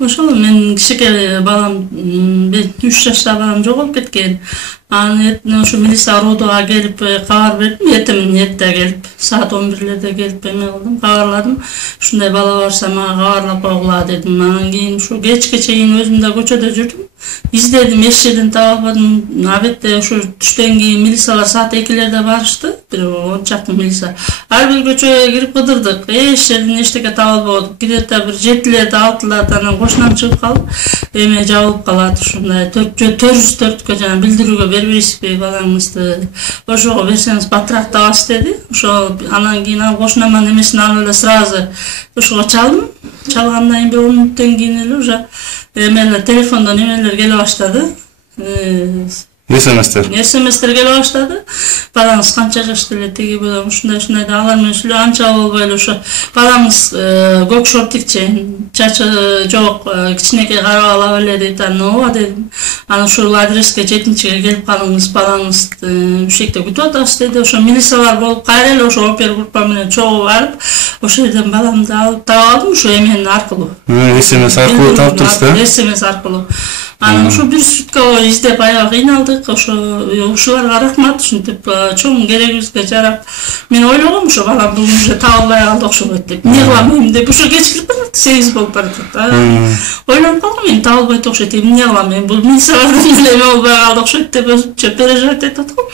Ошол мен кичике балам 3 жашта балам жоголуп кеткен. Аны ошо милиция Ородого келип кабар бердим. Эртең келип, саат 11лерде келип эме кылдым, кабарладым. Ушундай бала барса мага кабарлап койгула дедим. Анан кийин ушу кечке чейин өзүм да көчөдө жүрдүм. Издедим, эч жерден таба албадым. Абетте ошо түштөн кийин милициялар саат 2лерде барышты. Бир 10 чакты милиция. Ар бир көчөгө кирип кыдырдык. Эч жерден эчтеке таба албадык. Где-то бир 7лерде 6ларда анан кошунам чыгып калып, эме жабылып калат ушундай 404кө жана билдирүүгө бербейсизби балаңызды. Ошого берсеңиз батыраак табасыз деди. Ошо анан кийин ал кошунаман эмесин алып эле сразу ошого чалдым. Чалгандан кийин 10 мүнөттөн кийин эле уже эмелер телефондон эмелер келе баштады. СМСтер келе баштады. Балаңыз канча жашта эле тиги бола ушундай да алар менен сүйлөп анча болбой эле ошо балаңыз көк шортикчи, чачы жок, кичинекей карап ала беле дейт. Ооба дедим. Анан ушул адреске 7-чиге келип калыңыз, балаңызды ушекте күтүп атабыз деди. Ошо милициялар болуп кайра эле ошо опер группа менен чогуу барып, ошол жерден баламды алып таап алдым ушо эменин аркылуу. СМС аркылуу таптыңыз да? СМС аркылуу. Анан ошо бир сутка бою издеп аябай кыйналдык. Ошо ушуларга рахмат, ушинтип чоң керегибизге жарап. Мен ойлогом ошо балам бүгүн уже таба албай калды окшобойт деп. Эмне кылам эми деп ошо кечкирип барат, 8 болуп баратат. Ойлонуп калдым, мен таба албайт окшойт, эмне кылам мен бул милициялардан эле эме болбой калды окшойт деп өзүмчө переживать этип аткам.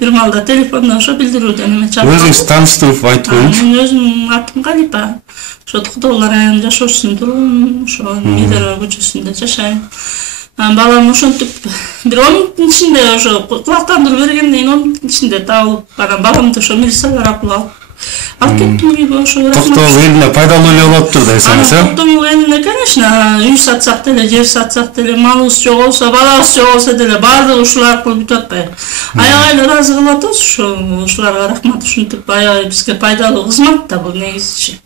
Бир малда телефондон ошо билдирүүдөн эме чалып. Өзүңүз тааныштырып айтып коюңуз. Мен өзүм атым Калипа. Ошо Токтогулдар районунун жашоочусун тургун, ошо Медерево көчөсүндө жашайм. Балам ошентип бир 10 мүнөттүн ичинде ошо кулактандыруу бергенден кийин 10 мүнөттүн ичинде табылып, анан баламды ошо милициялар аркылуу алып кеттим үйгө. Ошо Токтогул элине пайдалуу эле болуп тур да эсеңиз, э? Токтогул элине, конечно, үй сатсак деле, жер сатсак деле, малыбыз жоголсо, балабыз жоголсо деле баардыгы ушулар аркылуу бүтүп атпайбы. Аябай эле ыраазы кылып атабыз, ошо ушуларга рахмат. Ушинтип аябай бизге пайдалуу кызмат да бул негизичи.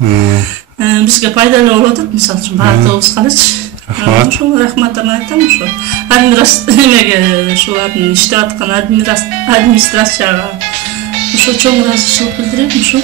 Бизге пайдалуу болуп атат, мисалы үчүн баардыгыбызгачы. Ошо рахматымды айтам ошо. Эмеге ушулардын иштеп аткан администрацияга ошо чоң ыраазычылык билдирем ошо.